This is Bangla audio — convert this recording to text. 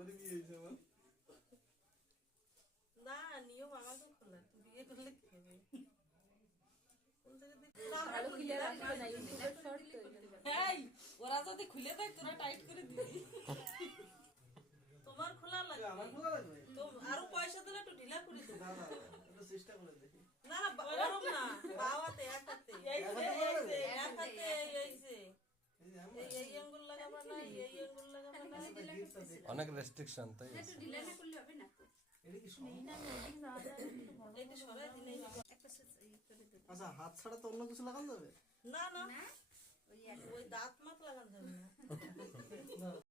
করে বিয়ে হয়েছে আমার। না নিয়ম আমাকে খোলা, তুই বিয়ে করলে কি হবে? ওরা যদি খুলে দেয় তোরা টাইট করে দিবি। তোমার খোলা লাগবে, আমার খোলা লাগবে। আরো পয়সা দিলে একটু ঢিলা করে দেবো। না না একটু চেষ্টা করে দেখি। না না ওরকম না, বাওয়াতে এক হাতে এক হাতে এই যে এই আঙ্গুল লাগাবো না, এই আঙ্গুল লাগাবো না। অনেক রেস্ট্রিকশন, তাই একটু সরাই দিলেই হবে। আচ্ছা হাত ছাড়া তো অন্য কিছু লাগানো যাবে? না না ওই দাঁত মাত লাগানো যাবে না।